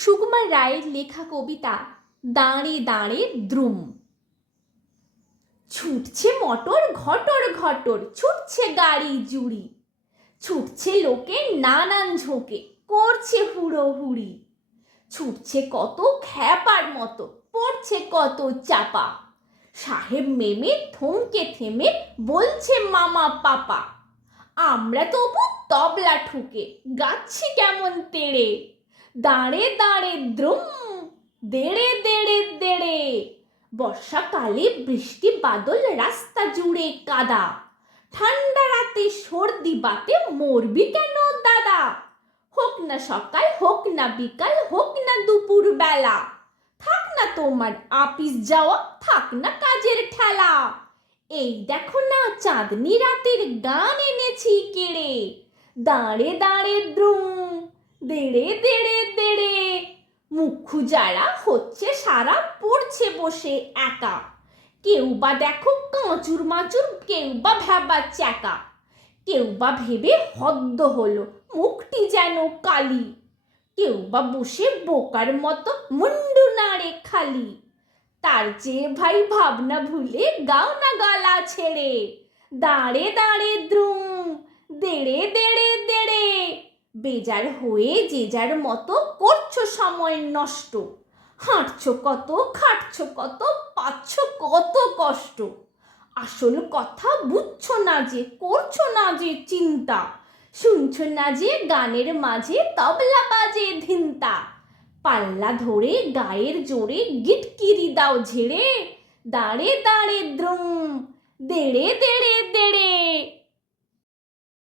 সুকুমার রায়ের লেখা কবিতা, দাঁড়ে দাঁড়ে দ্রুম। ছুটছে মটর ঘটর ঘটর, ছুটছে গাড়ি জুড়ি। ছুটছে লোকে নানান ঝোঁকে, করছে হুড়ো হুড়ি ছুটছে কত খ্যাপার মতো, পড়ছে কত চাপা। সাহেব মেমে থমকে থেমে বলছে, মামা, পাপা, আমরা তবু তবলা ঠুকে, গাচ্ছি কেমন তেড়ে? দাঁড়ে দাঁড়ে দ্রুম, দেড়ে দেড়ে দেড়ে। বর্ষাকালে বৃষ্টি বাদল রাস্তা জুড়ে কাদা। ঠান্ডা রাতে সর্দি বাতে মরবি কেন দাদা? হোক না সকাল, হোক না বিকাল, হোক না দুপুর বেলা। থাক না তোমার আপিস যাওয়া, থাক না কাজের ঠেলা। এই দেখো না চাঁদনি রাতের গান এনেছি কেড়ে। দাঁড়ে দাঁড়ে দ্রুম দেড়ে দেড়ে দেড়ে। মুখু যারা হচ্ছে সারা পড়ছে বসে একা। কেউ বা দেখো কাঁচুর মাচুর, কেউ বা ভেবা চ্যাকা। কেউ বা ভেবে হদ্দ হলো, মুখটি যেন কালি। কেউ বা বসে বোকার মতো মুন্ডু নাড়ে খালি। তার চেয়ে ভাই ভাবনা ভুলে গাও না গালা ছেড়ে। দাঁড়ে দাঁড়ে দ্রুম, দেড়ে দেড়ে দেড়ে বেজার হয়ে যে যার মতো করছ সময় নষ্ট। হাঁটছো কত, খাটছো কত, পাচ্ছ কত কষ্ট। আসল কথা বুঝছ না যে, করছ না যে চিন্তা। শুনছো না যে গানের মাঝে তবলা বাজে ধিন্তা। পাল্লা ধরে গায়ের জোরে গিটকিরি দাও ঝেড়ে। দাঁড়ে দাঁড়ে দ্রুম। দেড়ে দেড়ে দেড়ে